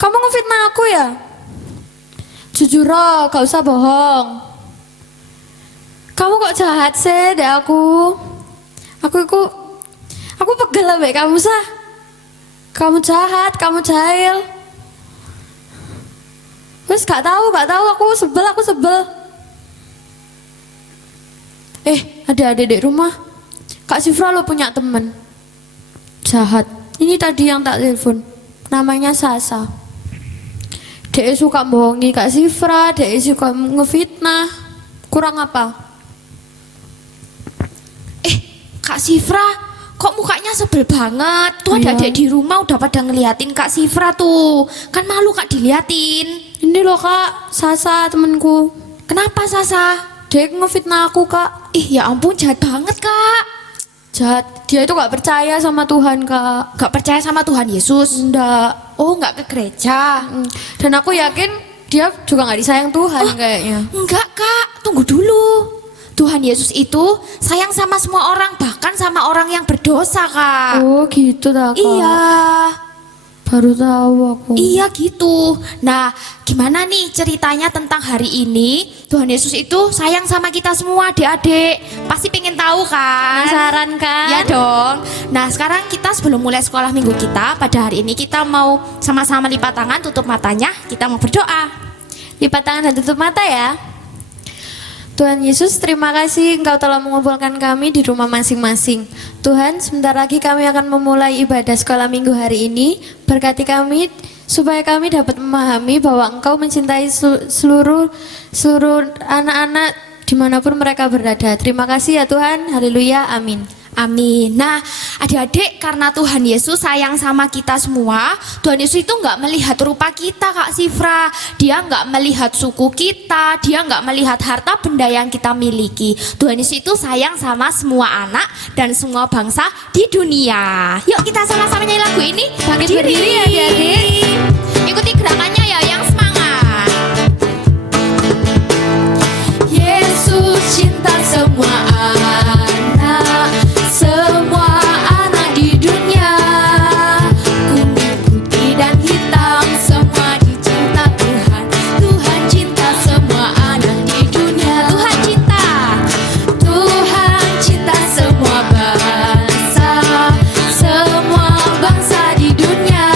Kamu ngefitnah aku ya? Jujur oh, gak usah bohong. Kamu kok jahat sih dek aku? Aku pegel lah mbak kamu sah. Kamu jahat, kamu jahil. Terus gak tahu, aku sebel. Ada adik di rumah. Kak Sifra lo punya temen jahat. Ini tadi yang tak telepon. Namanya Sasa. Dia suka bohongi Kak Sifra, dia suka ngefitnah. Kurang apa? Kak Sifra, kok mukanya sebel banget? Tuh Iya. adik-adik di rumah udah pada ngeliatin Kak Sifra tuh. Kan malu Kak diliatin. Ini loh Kak, Sasa temenku. Kenapa Sasa? Dia ngefitnah aku Kak. Ya ampun, jahat banget Kak. Jahat, dia itu gak percaya sama Tuhan Kak. Gak percaya sama Tuhan Yesus? Enggak. Oh, gak ke gereja? Dan aku yakin dia juga gak disayang Tuhan kayaknya. Enggak Kak, tunggu dulu. Tuhan Yesus itu sayang sama semua orang, bahkan sama orang yang berdosa Kak. Oh gitu tak Kak. Iya. Baru tahu aku. Iya gitu. Nah, gimana nih ceritanya tentang hari ini? Tuhan Yesus itu sayang sama kita semua adik-adik. Pasti pengen tahu kan? Penasaran kan? Ya dong. Nah, sekarang kita sebelum mulai sekolah minggu kita, pada hari ini kita mau sama-sama lipat tangan, tutup matanya, kita mau berdoa. Lipat tangan dan tutup mata ya. Tuhan Yesus, terima kasih Engkau telah mengumpulkan kami di rumah masing-masing. Tuhan, sebentar lagi kami akan memulai ibadah sekolah minggu hari ini. Berkati kami supaya kami dapat memahami bahwa Engkau mencintai seluruh anak-anak dimanapun mereka berada. Terima kasih ya Tuhan. Haleluya. Amin. Amin. Nah, adik-adik, karena Tuhan Yesus sayang sama kita semua, Tuhan Yesus itu nggak melihat rupa kita Kak Sifra. Dia nggak melihat suku kita, dia nggak melihat harta benda yang kita miliki. Tuhan Yesus itu sayang sama semua anak dan semua bangsa di dunia. Yuk kita sama-sama nyanyi lagu ini. Bangkit berdiri ya adik-adik. Ikuti gerakannya ya yang semangat. Yesus cinta semua anak di dunia. Kuning, putih dan hitam semua dicinta Tuhan. Tuhan cinta semua anak di dunia. Tuhan cinta semua bangsa di dunia.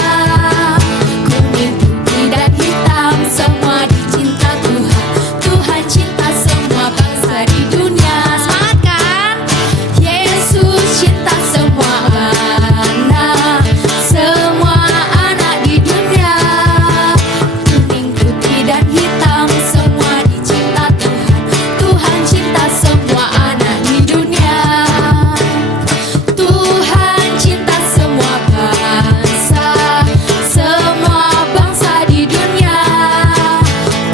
Kuning, putih dan hitam semua dicinta Tuhan. Tuhan cinta semua bangsa di dunia. Semangat kan? Yesus cinta semua anak di dunia. Kuning, putih dan hitam semua dicinta Tuhan. Tuhan cinta semua anak di dunia. Tuhan cinta semua bangsa di dunia.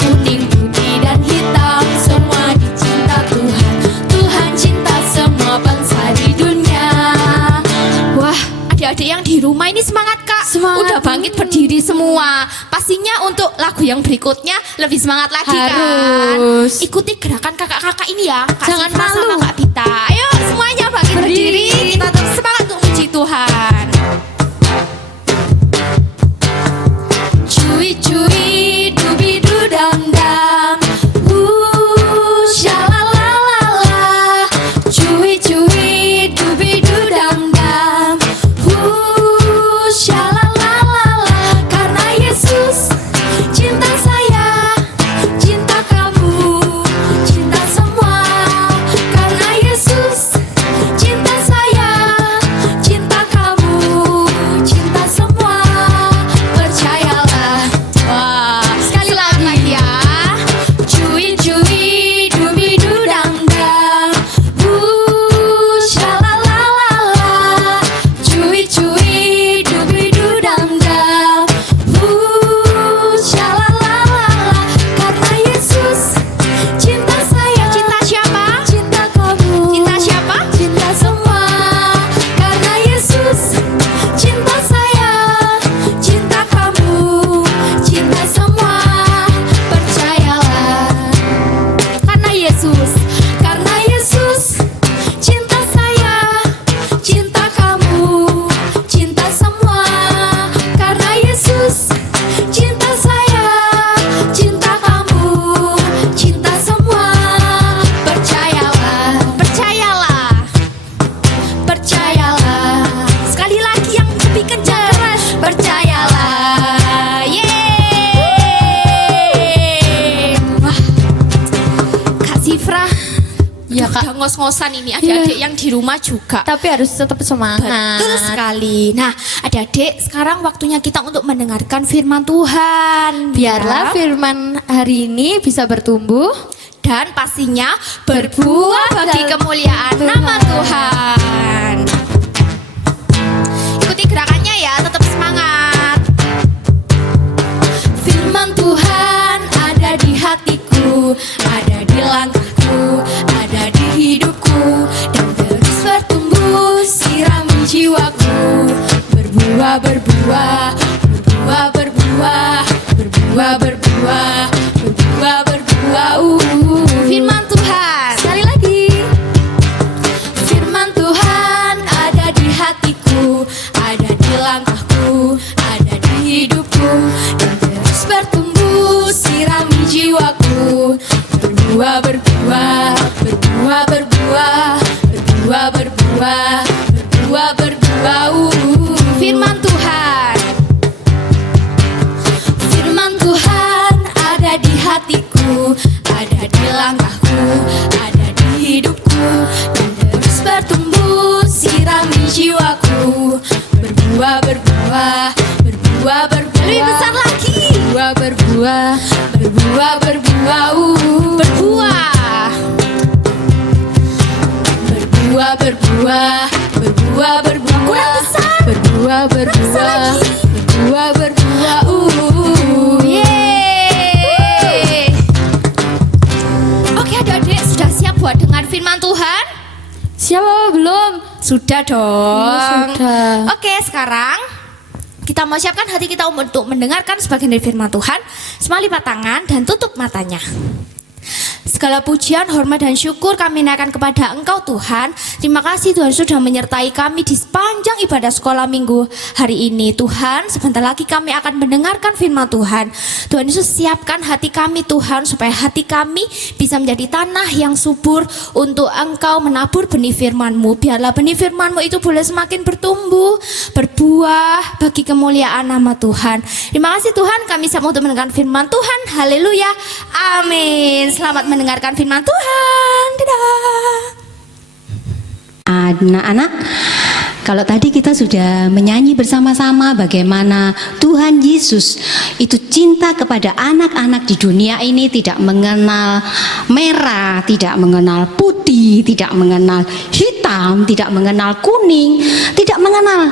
Kuning, putih dan hitam semua dicinta Tuhan. Tuhan cinta semua bangsa di dunia. Wah, adik-adik yang di rumah ini semangat Kak. Semangat. Udah bangkit berdiri semua. Pastinya untuk lagu yang berikutnya lebih semangat lagi kan. Harus. Ikuti gerakan kakak-kakak ini ya. Kak Jangan Sifra malu. sama Kak Bita. Ayo semuanya bangkit berdiri. Kita terus semangat untuk memuji Tuhan. Cuy cuy dubidu dam dam. Shalalalala. Cuy cuy dubidu dam dam. Shalalalala. Karena Yesus cinta saya, cinta kamu, cinta semua. Karena Yesus cinta saya, cinta kamu, ngos-ngosan ini adik-adik yang di rumah juga. Tapi harus tetap semangat. Betul sekali. Nah, adik-adik, sekarang waktunya kita untuk mendengarkan firman Tuhan. Biarlah Ya. firman hari ini bisa bertumbuh Dan pastinya berbuah bagi kemuliaan nama Tuhan. Ikuti gerakannya ya, tetap semangat. Firman Tuhan ada di hatiku, ada di langkahku, ada di hidupku, dan terus bertumbuh, sirami jiwaku. Berbuah, berbuah, berbuah, berbuah, berbuah, berbuah, berbuah, berbuah. Firman Tuhan. sekali lagi. Firman Tuhan ada di hatiku, ada di langkahku, ada di hidupku, dan terus bertumbuh, sirami jiwaku. Berbuah, berbuah, berbuah, berbuah, berbuah, berbuah, berbuah, berbuah. Firman Tuhan. Firman Tuhan ada di hatiku, ada di langkahku, ada di hidupku, dan terus bertumbuh, sirami jiwaku. Berbuah, berbuah, berbuah, berbuah. Lebih besar lagi. Berbuah, berbuah, berbuah, berbuah. Berbuah. Berbuah, berbuah, berbuah, berbuah. Kurang besar. Berbuah, berbuah, berbuah, berbuah. Yeay. Oke adik-adik, sudah siap buat dengar firman Tuhan? Siapa belum? Sudah dong. Sudah. Oke, sekarang kita mau siapkan hati kita untuk mendengarkan sebagian dari firman Tuhan. Semua lipat tangan dan tutup matanya. Segala pujian, hormat dan syukur kami naikkan kepada Engkau Tuhan. Terima kasih Tuhan sudah menyertai kami di sepanjang ibadah sekolah minggu hari ini. Tuhan, sebentar lagi kami akan mendengarkan firman Tuhan. Tuhan Yesus, siapkan hati kami Tuhan, supaya hati kami bisa menjadi tanah yang subur untuk Engkau menabur benih firman-Mu. Biarlah benih firman-Mu itu boleh semakin bertumbuh, berbuah bagi kemuliaan nama Tuhan. Terima kasih Tuhan, kami siap untuk mendengarkan firman Tuhan. Haleluya, amin. Selamat mendengarkan firman Tuhan. Dadah. Anak-anak, kalau tadi kita sudah menyanyi bersama-sama bagaimana Tuhan Yesus itu cinta kepada anak-anak di dunia ini, tidak mengenal merah, tidak mengenal putih, tidak mengenal hitam, tidak mengenal kuning, tidak mengenal.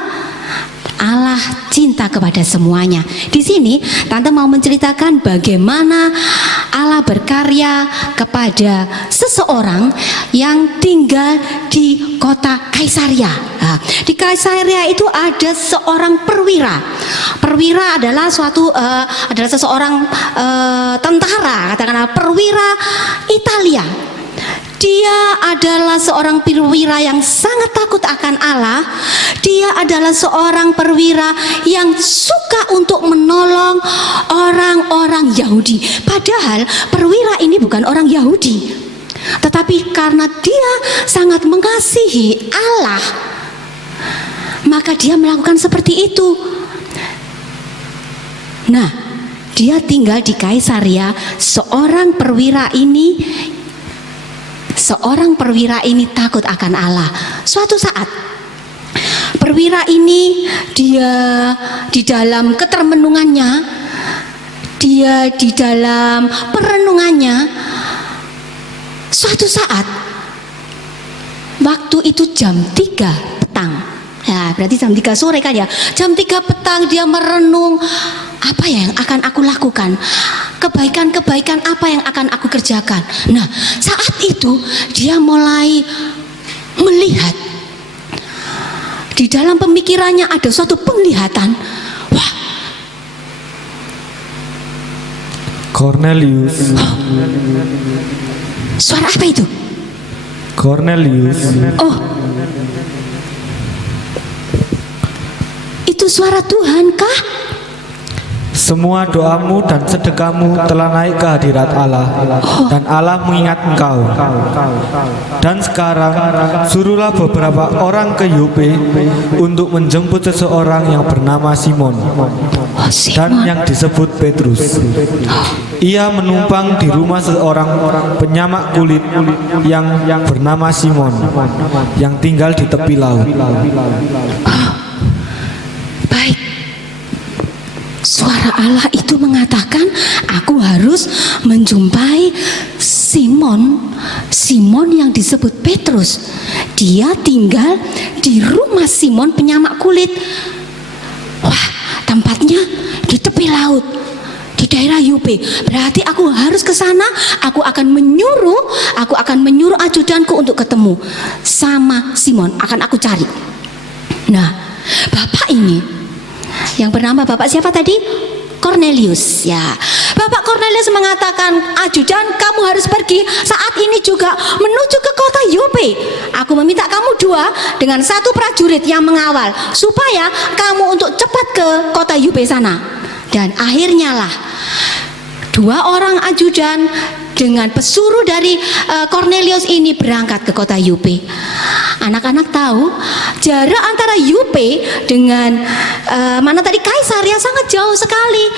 Allah cinta kepada semuanya. Di sini Tante mau menceritakan bagaimana Allah berkarya kepada seseorang yang tinggal di kota Kaisaria. Nah, di Kaisaria itu ada seorang perwira. Perwira adalah adalah seseorang tentara, katakanlah perwira Italia. Dia adalah seorang perwira yang sangat takut akan Allah. Dia adalah seorang perwira yang suka untuk menolong orang-orang Yahudi. Padahal perwira ini bukan orang Yahudi, tetapi karena dia sangat mengasihi Allah, maka dia melakukan seperti itu. Nah, dia tinggal di Kaisaria. Seorang perwira ini takut akan Allah. Suatu saat perwira ini dia di dalam ketermenungannya, dia di dalam perenungannya. Suatu saat waktu itu jam 3 petang. Ya, berarti jam 3 sore kan ya. Jam 3 petang dia merenung, apa yang akan aku lakukan? Kebaikan-kebaikan apa yang akan aku kerjakan? Nah, saat itu dia mulai melihat. Di dalam pemikirannya ada suatu penglihatan. Wah, Cornelius. suara apa itu? Cornelius. Oh, itu suara Tuhan kah? Semua doamu dan sedekahmu telah naik ke hadirat Allah, dan Allah mengingat engkau. Dan sekarang suruhlah beberapa orang ke Yope untuk menjemput seseorang yang bernama Simon. dan yang disebut Petrus. Ia menumpang di rumah seorang penyamak kulit yang bernama Simon, yang tinggal di tepi laut. Baik. Suara Allah itu mengatakan, aku harus menjumpai Simon yang disebut Petrus. Dia tinggal di rumah Simon penyamak kulit. Wah, tempatnya di tepi laut, di daerah Yope. Berarti aku harus ke sana. Aku akan menyuruh ajudanku untuk ketemu sama Simon. Akan aku cari. Nah, bapak ini yang bernama bapak siapa tadi? Cornelius, ya. Bapak Cornelius mengatakan, ajudan, kamu harus pergi saat ini juga menuju ke kota Yope. Aku meminta kamu 2 dengan 1 prajurit yang mengawal, supaya kamu untuk cepat ke kota Yope sana. Dan akhirnya lah 2 orang ajudan dengan pesuruh dari Cornelius ini berangkat ke kota Yope. Anak-anak tahu jarak antara Yope dengan mana tadi Kaisarea sangat jauh sekali.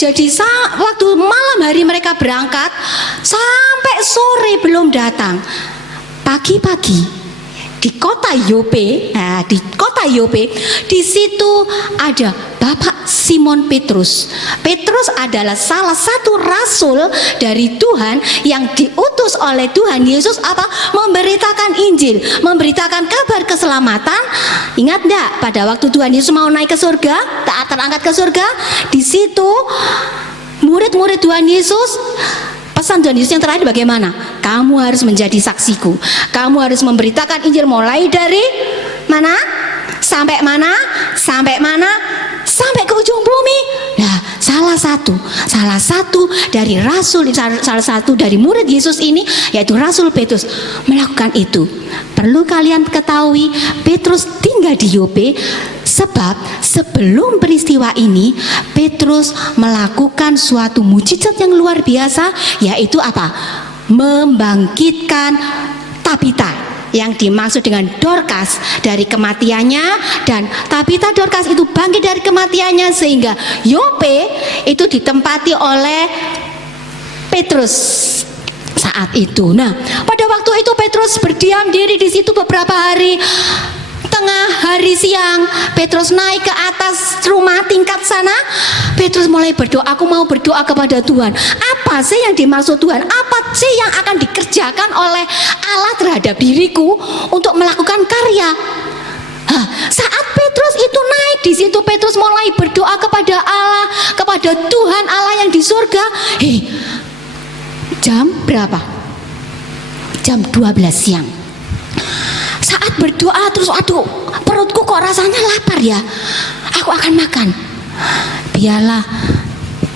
Jadi waktu malam hari mereka berangkat sampai sore belum datang. Pagi-pagi di kota Yope, di situ ada Bapak Simon Petrus. Petrus adalah salah satu rasul dari Tuhan yang diutus oleh Tuhan Yesus memberitakan Injil, memberitakan kabar keselamatan. Ingat enggak pada waktu Tuhan Yesus mau naik ke surga, terangkat ke surga, di situ murid-murid Tuhan Yesus, pesan Tuhan Yesus yang terakhir bagaimana? Kamu harus menjadi saksiku. Kamu harus memberitakan Injil mulai dari mana? Sampai mana? Sampai mana? Sampai ke ujung bumi. Nah, salah satu dari rasul, salah satu dari murid Yesus ini, yaitu Rasul Petrus, melakukan itu. Perlu kalian ketahui, Petrus tinggal di Yope, sebab sebelum peristiwa ini Petrus melakukan suatu mujizat yang luar biasa, yaitu apa? Membangkitkan Tabita, yang dimaksud dengan Dorcas dari kematiannya, dan Tabita Dorcas itu bangkit dari kematiannya, sehingga Yope itu ditempati oleh Petrus saat itu. Nah, pada waktu itu Petrus berdiam diri di situ beberapa hari. Tengah hari siang, Petrus naik ke atas rumah tingkat sana. Petrus mulai berdoa, aku mau berdoa kepada Tuhan. Apa sih yang dimaksud Tuhan? Apa sih yang akan dikerjakan oleh Allah terhadap diriku untuk melakukan karya? Saat Petrus itu naik di situ, Petrus mulai berdoa kepada Allah, kepada Tuhan Allah yang di surga. Jam berapa? Jam 12 siang. Saat berdoa terus, aduh, perutku kok rasanya lapar ya. Aku akan makan. Biarlah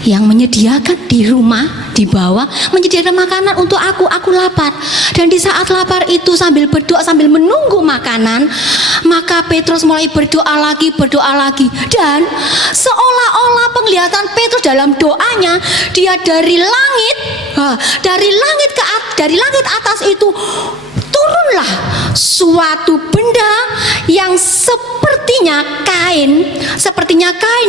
yang menyediakan di rumah, di bawah, menyediakan makanan untuk aku lapar. Dan di saat lapar itu, sambil berdoa, sambil menunggu makanan, maka Petrus mulai berdoa lagi. Dan seolah-olah penglihatan Petrus dalam doanya, dia dari langit atas itu turunlah suatu benda yang sepertinya kain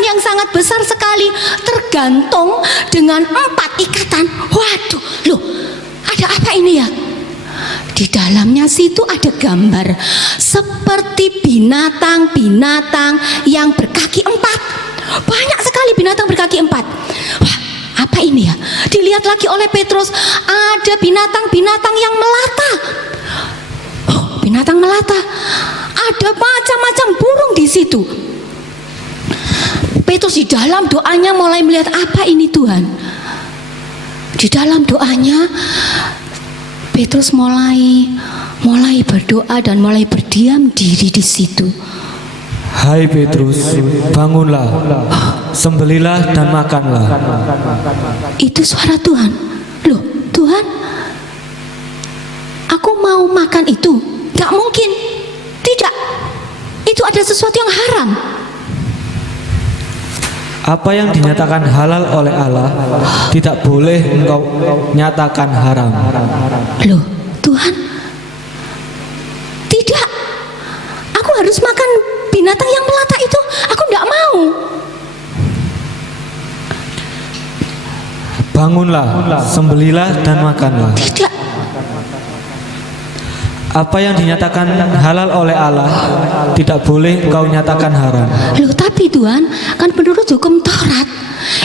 yang sangat besar sekali, tergantung dengan 4 ikatan. Waduh, loh, ada apa ini ya? Di dalamnya situ ada gambar seperti binatang-binatang yang berkaki 4. Banyak sekali binatang berkaki 4. Wah, apa ini ya? Dilihat lagi oleh Petrus, ada binatang-binatang yang melata. Binatang melata, ada macam-macam burung di situ. Petrus di dalam doanya mulai melihat, apa ini Tuhan? Di dalam doanya Petrus mulai berdoa dan mulai berdiam diri di situ. Hai Petrus, bangunlah, sembelilah dan makanlah. Itu suara Tuhan. Loh, Tuhan, aku mau makan itu. Gak mungkin. Tidak. Itu ada sesuatu yang haram. Apa yang dinyatakan halal oleh Allah tidak boleh engkau nyatakan haram. Loh, Tuhan, tidak. Aku harus makan binatang yang melata itu. Aku gak mau. Bangunlah, sembelilah dan makanlah. Tidak. Apa yang dinyatakan halal oleh Allah tidak boleh engkau nyatakan haram. Loh, tapi Tuhan, kan menurut hukum Taurat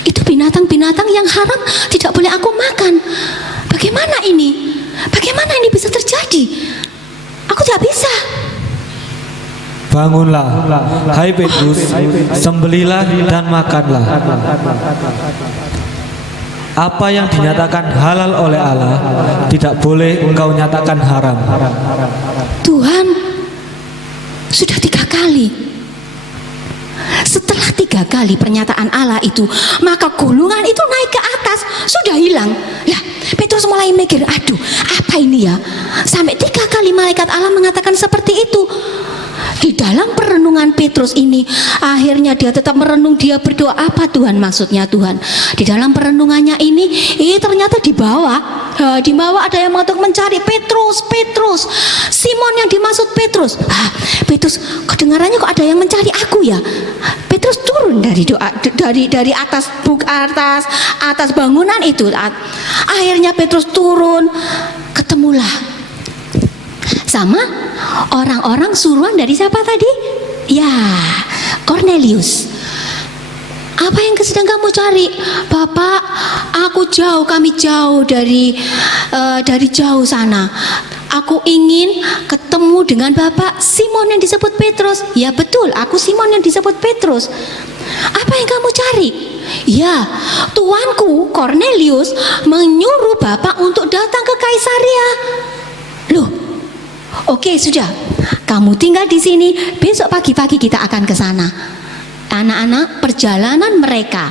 itu binatang-binatang yang haram tidak boleh aku makan. Bagaimana ini? Bagaimana ini bisa terjadi? Aku tidak bisa. Bangunlah, hai Petrus, sembelilah dan makanlah. Apa yang dinyatakan halal oleh Allah tidak boleh engkau nyatakan haram. Tuhan, sudah 3 kali. Setelah 3 kali pernyataan Allah itu, maka gulungan itu naik ke atas, sudah hilang. Lah, Petrus mulai mikir, aduh, apa ini ya? Sampai 3 kali malaikat Allah mengatakan seperti itu. Di dalam perenungan Petrus ini, akhirnya dia tetap merenung, dia berdoa, apa Tuhan maksudnya Tuhan? Di dalam perenungannya ini, ternyata di bawah ada yang mengatakan mencari Petrus, Simon yang dimaksud Petrus. Petrus, kedengarannya kok ada yang mencari aku ya? Petrus turun dari doa, dari atas bangunan itu. Akhirnya Petrus turun, ketemulah sama orang-orang suruhan dari siapa tadi? Ya, Cornelius. Apa yang sedang kamu cari? Bapak, kami jauh dari jauh sana. Aku ingin ketemu dengan Bapak Simon yang disebut Petrus. Ya betul, aku Simon yang disebut Petrus. Apa yang kamu cari? Ya, tuanku Cornelius menyuruh Bapak untuk datang ke Kaisaria. Loh, oke, sudah. Kamu tinggal di sini. Besok pagi-pagi kita akan ke sana. Anak-anak, perjalanan mereka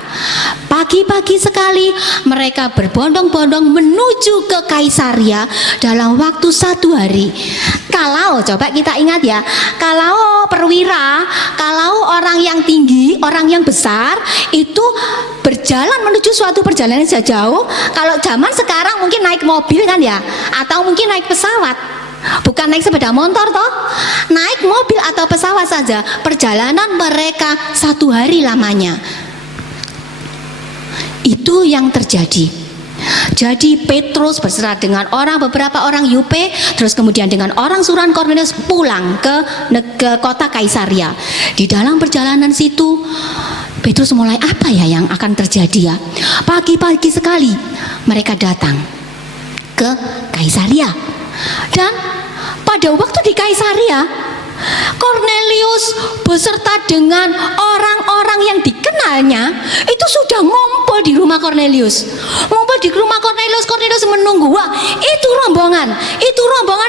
pagi-pagi sekali, mereka berbondong-bondong menuju ke Kaisaria dalam waktu 1 hari. Kalau coba kita ingat ya, kalau perwira, kalau orang yang tinggi, orang yang besar itu berjalan menuju suatu perjalanan sejauh, kalau zaman sekarang mungkin naik mobil kan ya, atau mungkin naik pesawat. Bukan naik sepeda motor toh, naik mobil atau pesawat saja, perjalanan mereka 1 hari lamanya. Itu yang terjadi. Jadi Petrus berserta dengan beberapa orang Yope, terus kemudian dengan orang suruhan Cornelius pulang ke kota Kaisaria. Di dalam perjalanan situ Petrus mulai, apa ya yang akan terjadi ya? Pagi-pagi sekali mereka datang ke Kaisaria. Dan pada waktu di Kaisaria, Cornelius beserta dengan orang-orang yang dikenalnya itu sudah ngumpul di rumah Cornelius. Ngumpul di rumah Cornelius, Cornelius menunggu. Wah, itu rombongan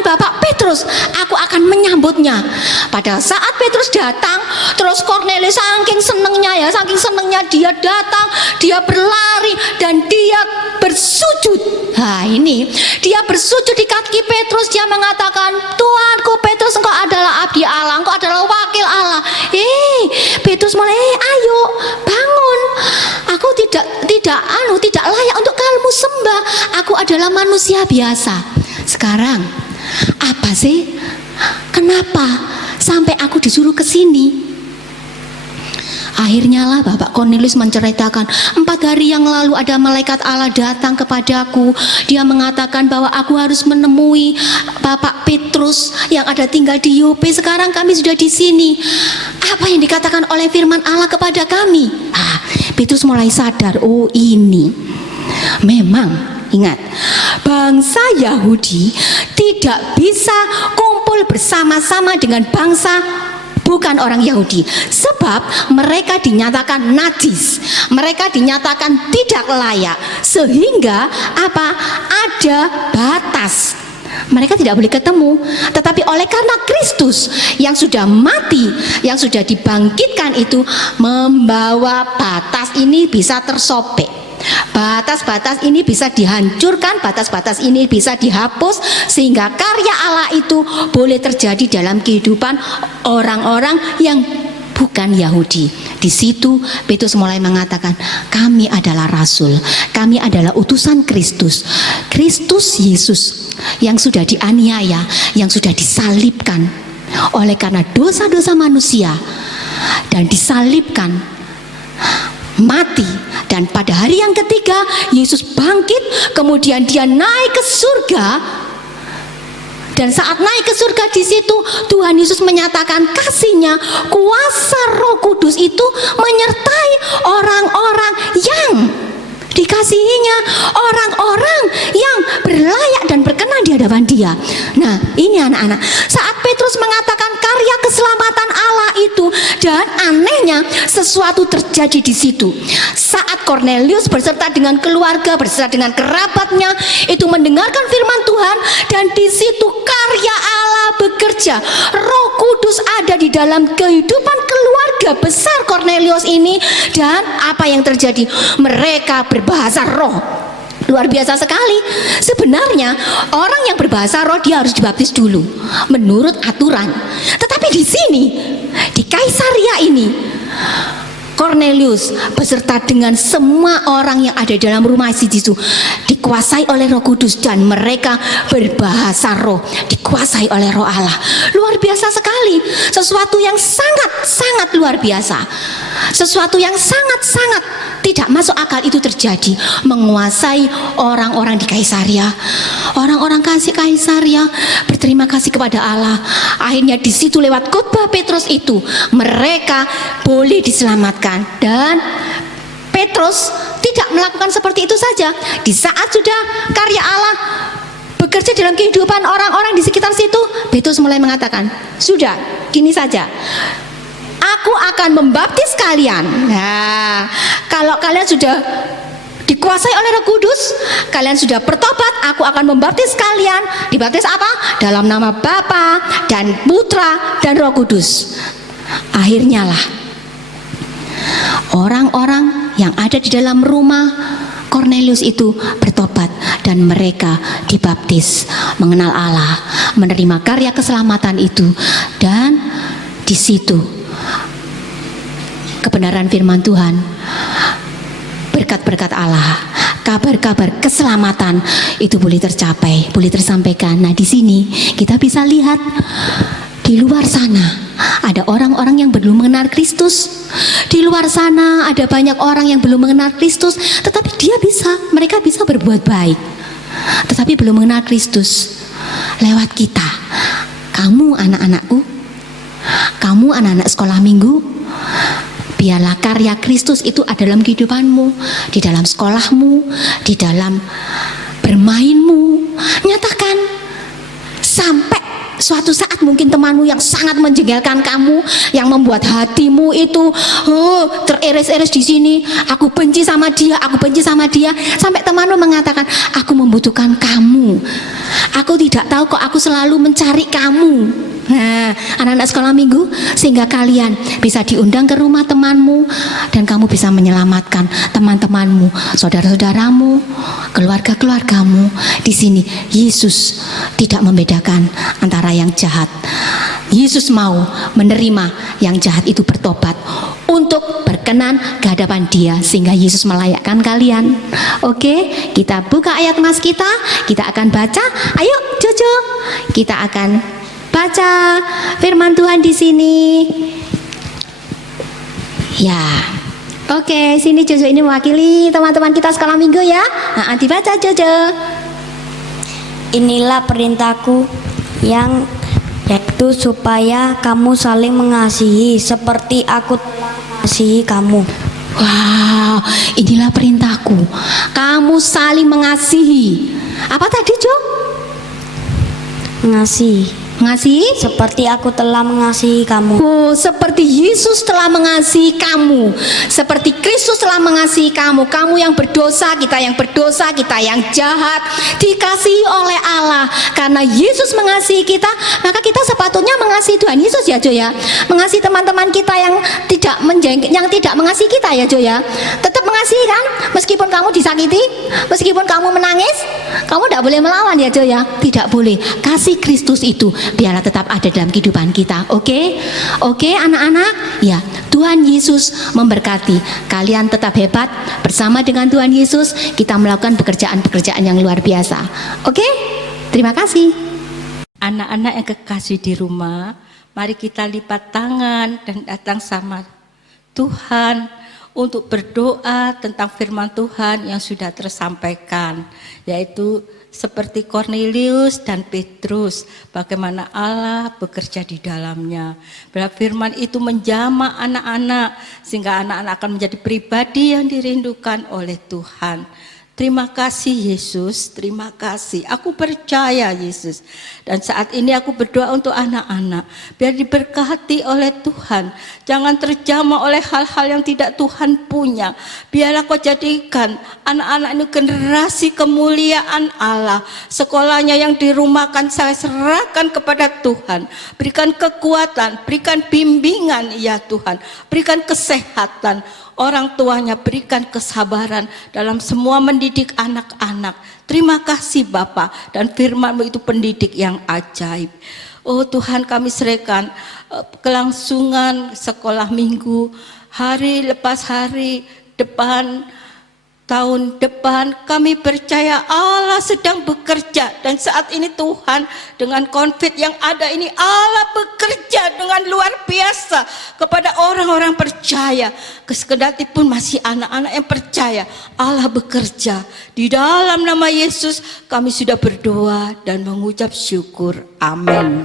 Bapak Petrus. Aku akan menyambutnya. Pada saat Petrus datang, terus Cornelius saking senengnya dia datang, dia berlari dan dia bersujud. Ini dia bersujud di kaki Petrus. Dia mengatakan, Tuanku Petrus, engkau adalah abdi Allah, engkau adalah wakil Allah. Petrus mulai, ayo bangun. Aku tidak layak untuk kamu sembah. Aku adalah manusia biasa. Sekarang apa sih? Kenapa sampai aku disuruh ke sini? Akhirnya lah Bapak Cornelius menceritakan, 4 hari yang lalu ada malaikat Allah datang kepadaku. Dia mengatakan bahwa aku harus menemui Bapak Petrus yang ada tinggal di Yope. Sekarang kami sudah di sini. Apa yang dikatakan oleh firman Allah kepada kami? Petrus mulai sadar, oh ini memang, ingat, bangsa Yahudi tidak bisa kumpul bersama-sama dengan bangsa bukan orang Yahudi, sebab mereka dinyatakan najis, mereka dinyatakan tidak layak, sehingga ada batas. Mereka tidak boleh ketemu. Tetapi oleh karena Kristus yang sudah mati, yang sudah dibangkitkan itu membawa batas ini bisa tersobek. Batas-batas ini bisa dihancurkan, batas-batas ini bisa dihapus, sehingga karya Allah itu boleh terjadi dalam kehidupan orang-orang yang bukan Yahudi. Di situ Petrus mulai mengatakan, kami adalah rasul, kami adalah utusan Kristus, Kristus Yesus yang sudah dianiaya, yang sudah disalibkan oleh karena dosa-dosa manusia, dan disalibkan mati, dan pada hari yang ketiga Yesus bangkit, kemudian dia naik ke surga. Dan saat naik ke surga, di situ Tuhan Yesus menyatakan kasih-Nya, kuasa Roh Kudus itu menyertai orang-orang yang dikasihinya, orang-orang yang berlayak dan berkenan di hadapan Dia. Nah, ini anak-anak, saat Petrus mengatakan karya keselamatan Allah itu, dan anehnya sesuatu terjadi di situ. Saat Kornelius beserta dengan keluarga, beserta dengan kerabatnya itu mendengarkan firman Tuhan, dan di situ karya Allah bekerja. Roh Kudus ada di dalam kehidupan keluarga besar Kornelius ini, dan apa yang terjadi? Mereka berbahasa roh. Luar biasa sekali. Sebenarnya orang yang berbahasa roh dia harus dibaptis dulu menurut aturan. Tetapi di sini, di Kaisaria ini, Kornelius beserta dengan semua orang yang ada dalam rumah itu dikuasai oleh Roh Kudus, dan mereka berbahasa roh, dikuasai oleh Roh Allah. Luar biasa sekali. Sesuatu yang sangat luar biasa. Sesuatu yang sangat tidak masuk akal itu terjadi, menguasai orang-orang di Kaisaria. Orang-orang kasih Kaisaria berterima kasih kepada Allah. Akhirnya di situ lewat khotbah Petrus itu mereka boleh diselamatkan. Dan Petrus tidak melakukan seperti itu saja. Di saat sudah karya Allah bekerja dalam kehidupan orang-orang di sekitar situ, Petrus mulai mengatakan, sudah, gini saja, aku akan membaptis kalian. Nah, kalau kalian sudah dikuasai oleh Roh Kudus, kalian sudah bertobat, aku akan membaptis kalian. Dibaptis apa? Dalam nama Bapa dan Putra dan Roh Kudus. Akhirnya lah orang-orang yang ada di dalam rumah Kornelius itu bertobat, dan mereka dibaptis, mengenal Allah, menerima karya keselamatan itu. Dan di situ kebenaran firman Tuhan, berkat-berkat Allah, kabar-kabar keselamatan itu boleh tercapai, boleh tersampaikan. Nah, di sini kita bisa lihat di luar sana ada orang-orang yang belum mengenal Kristus. Di luar sana ada banyak orang yang belum mengenal Kristus, tetapi mereka bisa berbuat baik, tetapi belum mengenal Kristus. Lewat kita, kamu anak-anakku, kamu anak-anak sekolah minggu, biarlah karya Kristus itu ada dalam kehidupanmu, di dalam sekolahmu, di dalam bermainmu. Nyatakan sampai suatu saat mungkin temanmu yang sangat menjengkelkan kamu, yang membuat hatimu itu teriris-iris di sini, aku benci sama dia, sampai temanmu mengatakan, aku membutuhkan kamu, aku tidak tahu kok aku selalu mencari kamu. Nah, anak-anak sekolah minggu, sehingga kalian bisa diundang ke rumah temanmu, dan kamu bisa menyelamatkan teman-temanmu, saudara-saudaramu, keluarga-keluargamu. Di sini Yesus tidak membedakan antara yang jahat. Yesus mau menerima yang jahat itu bertobat untuk berkenan ke hadapan Dia, sehingga Yesus melayakkan kalian. Oke, kita buka ayat mas kita akan baca. Ayo Jojo, kita akan baca firman Tuhan di sini. Ya, oke, sini Jojo ini mewakili teman-teman kita sekolah minggu ya. Nah, dibaca Jojo. Inilah perintahku, yang yaitu supaya kamu saling mengasihi seperti aku telah mengasihi kamu. Wow, inilah perintahku, kamu saling mengasihi. Apa tadi Jo? Mengasihi seperti aku telah mengasihi kamu. Oh, seperti Yesus telah mengasihi kamu, seperti Kristus telah mengasihi kamu. Kamu yang berdosa, kita yang berdosa, kita yang jahat, dikasihi oleh Allah. Karena Yesus mengasihi kita, maka kita sepatutnya mengasihi Tuhan Yesus ya Jo ya. Mengasihi teman-teman kita yang tidak mengasihi kita ya Jo ya. Tetap mengasihi kan, meskipun kamu disakiti, meskipun kamu menangis, kamu tidak boleh melawan ya Jo ya. Tidak boleh. Kasih Kristus itu biarlah tetap ada dalam kehidupan kita. Oke, anak-anak. Ya, Tuhan Yesus memberkati. Kalian tetap hebat. Bersama dengan Tuhan Yesus kita melakukan pekerjaan-pekerjaan yang luar biasa. Oke, terima kasih. Anak-anak yang kekasih di rumah, mari kita lipat tangan dan datang sama Tuhan untuk berdoa tentang firman Tuhan yang sudah tersampaikan, yaitu seperti Kornelius dan Petrus, bagaimana Allah bekerja di dalamnya. Bila firman itu menjamah anak-anak, sehingga anak-anak akan menjadi pribadi yang dirindukan oleh Tuhan. Terima kasih Yesus, terima kasih. Aku percaya Yesus. Dan saat ini aku berdoa untuk anak-anak, biar diberkati oleh Tuhan. Jangan terjamah oleh hal-hal yang tidak Tuhan punya. Biarlah kau jadikan anak-anak ini generasi kemuliaan Allah. Sekolahnya yang dirumahkan saya serahkan kepada Tuhan. Berikan kekuatan, berikan bimbingan ya Tuhan. Berikan kesehatan. Orang tuanya berikan kesabaran dalam semua mendidik anak-anak. Terima kasih Bapa, dan firman-Mu itu pendidik yang ajaib. Oh Tuhan, kami serahkan kelangsungan sekolah minggu, hari lepas hari depan, tahun depan. Kami percaya Allah sedang bekerja, dan saat ini Tuhan dengan COVID yang ada ini, Allah bekerja dengan luar biasa kepada orang-orang percaya. Kendati pun masih anak-anak yang percaya, Allah bekerja. Di dalam nama Yesus kami sudah berdoa dan mengucap syukur. Amin.